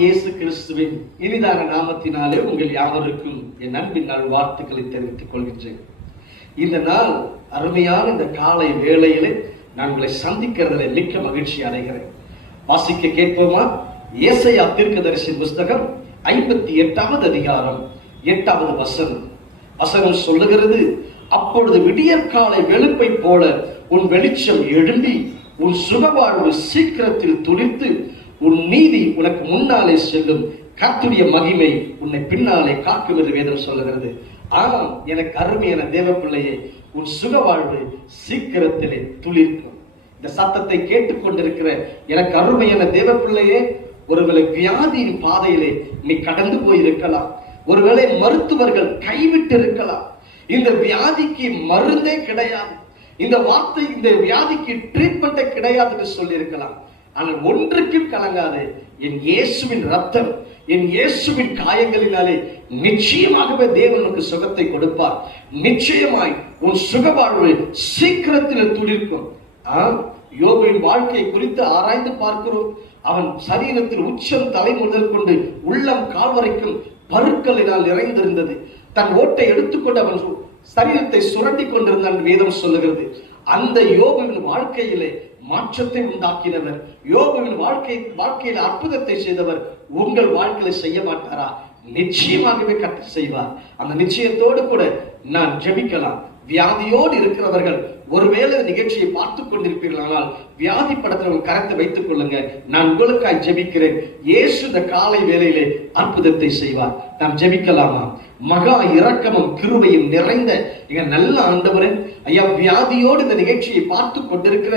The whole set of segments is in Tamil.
இயேசு கிறிஸ்துவின் இனிதான நாமத்தினாலே உங்கள் யாவருக்கும் என் அன்பின் நாள் வாழ்த்துக்களை தெரிவித்துக் கொள்கின்றேன். இந்த நாள் அருமையான இந்த காலை வேளையிலே நான் உங்களை சந்திக்கிறதில் மிக்க மகிழ்ச்சி அடைகிறேன். வாசிக்க கேட்போமா? ஏசாயா தீர்க்கதரிசியின் புஸ்தகம் 58வது அதிகாரம் 8வது வசனம் சொல்லுகிறது, அப்பொழுது விடியற்காலை வெளுப்பை போல உன் வெளிச்சம் எழும்பி உன் சுகவாழ்வு சீக்கிரத்தில் துளிர்த்து உன் நீதி உனக்கு முன்னாலே செல்லும், கர்த்தருடைய மகிமை உன்னை பின்னாலே காக்கும் என்று வேதம் சொல்லுகிறது. ஆமாம், எனக்கு அருமையான தேவ பிள்ளையே, உன் சுகவாழ்வு சீக்கிரத்திலே துளிர்க்கும். இந்த சத்தத்தை கேட்டுக்கொண்டிருக்கிற எனக்கு அருமையான தேவ பிள்ளையே, ஒருவேளை வியாதியின் பாதையிலே நீ கடந்து போயிருக்கலாம், ஒருவேளை மருத்துவர்கள் கைவிட்டு இருக்கலாம், இந்த வியாதிக்கு மருந்தே கிடையாது, இந்த வியாதிக்கு ட்ரீட்மெண்ட்டே கிடையாது என்று சொல்லி இருக்கலாம். ஆனால் ஒன்றுக்கும் கலங்காது, என் இயேசுவின் ரத்தம், என் இயேசுவின் காயங்களினாலே நிச்சயமாகவே தேவனுக்கு சுகத்தை கொடுப்பார். நிச்சயமாய் உன் சுகவாழ்வு சீக்கிரத்தில் துளிர்க்கும். யோபுவின் வாழ்க்கை குறித்து ஆராய்ந்து பார்க்கிறோம். அவன் சரீரத்தில் உச்சம் தலை முதல் கொண்டு உள்ளம் கால் வரைக்கும் பருக்களினால் நிறைந்திருந்தது. தன் ஓட்டை எடுத்துக்கொண்டு அவன் சரீரத்தை சுரண்டி கொண்டிருந்தான் வேதம் சொல்லுகிறது. அந்த யோபுவின் வாழ்க்கையிலே மாற்றத்தை உண்டாக்கினவர், யோபுவின் வாழ்க்கையில் அற்புதத்தை செய்தவர் உங்கள் வாழ்க்கையில செய்ய மாட்டாரா? நிச்சயமாகவே கர்த்தர் செய்வார். அந்த நிச்சயத்தோடு கூட நான் ஜெபிக்கலாம். வியாதியோடு இருக்கிறவர்கள் ஒருவேளை நிகழ்ச்சியை பார்த்து கொண்டிருப்பீர்களானால் வியாதி படத்தில் கரத்தை வைத்துக் கொள்ளுங்க. நான் உங்களுக்காக ஜெபிக்கிறேன். இயேசு இந்த காலை வேளையிலே அற்புதத்தை செய்வார். நாம் ஜெபிக்கலாமா? மகா இரக்கமும் கிருபையும் நிறைந்த எங்க நல்ல ஆண்டவரே, ஐயா, வியாதியோடு இந்த நிகழ்ச்சியை பார்த்து கொண்டிருக்கிற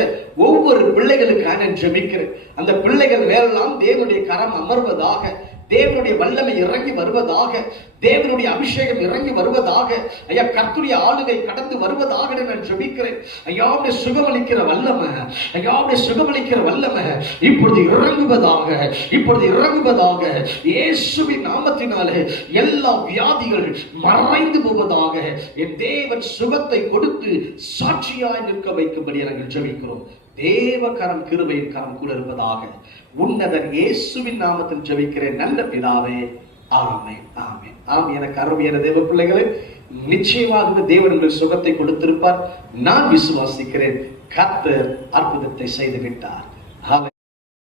ஒவ்வொரு பிள்ளைகளுக்காக நான் ஜெபிக்கிறேன். அந்த பிள்ளைகள் மேலெல்லாம் தேவனுடைய கரம் அமர்வதாக, தேவனுடைய வல்லமை இறங்கி வருவதாக, தேவனுடைய அபிஷேகம் இறங்கி வருவதாக, ஐயா கர்த்தருடைய ஆளுகை கடந்து வருவதாக நான் ஜெபிக்கிறேன். ஐயாவுடைய சுகமளிக்கிற வல்லமை, ஐயாவுடைய சுகமளிக்கிற வல்லமை இப்பொழுது இறங்குவதாக, இப்பொழுது இறங்குவதாக. இயேசுவின் நாமத்தினாலே எல்லா வியாதிகள் மறைந்து போவதாக. என் தேவன் சுகத்தை கொடுத்து சாட்சியாய் நிற்க வைக்கும்படி நாங்கள் ஜெபிக்கிறோம். தேவ கரம், கிருபையின் கரம் கூட இருப்பதாக. உன்னதன் இயேசுவின் நாமத்தில் ஜெபிக்கிறேன் நல்ல பிதாவே, ஆமென், ஆமென், ஆமென். எனக்கு அருமையான தேவ பிள்ளைகளே, நிச்சயமாக தேவன் உங்கள் சுகத்தை கொடுத்திருப்பார். நான் விசுவாசிக்கிறேன். கர்த்தர் அற்புதத்தை செய்து விட்டார்.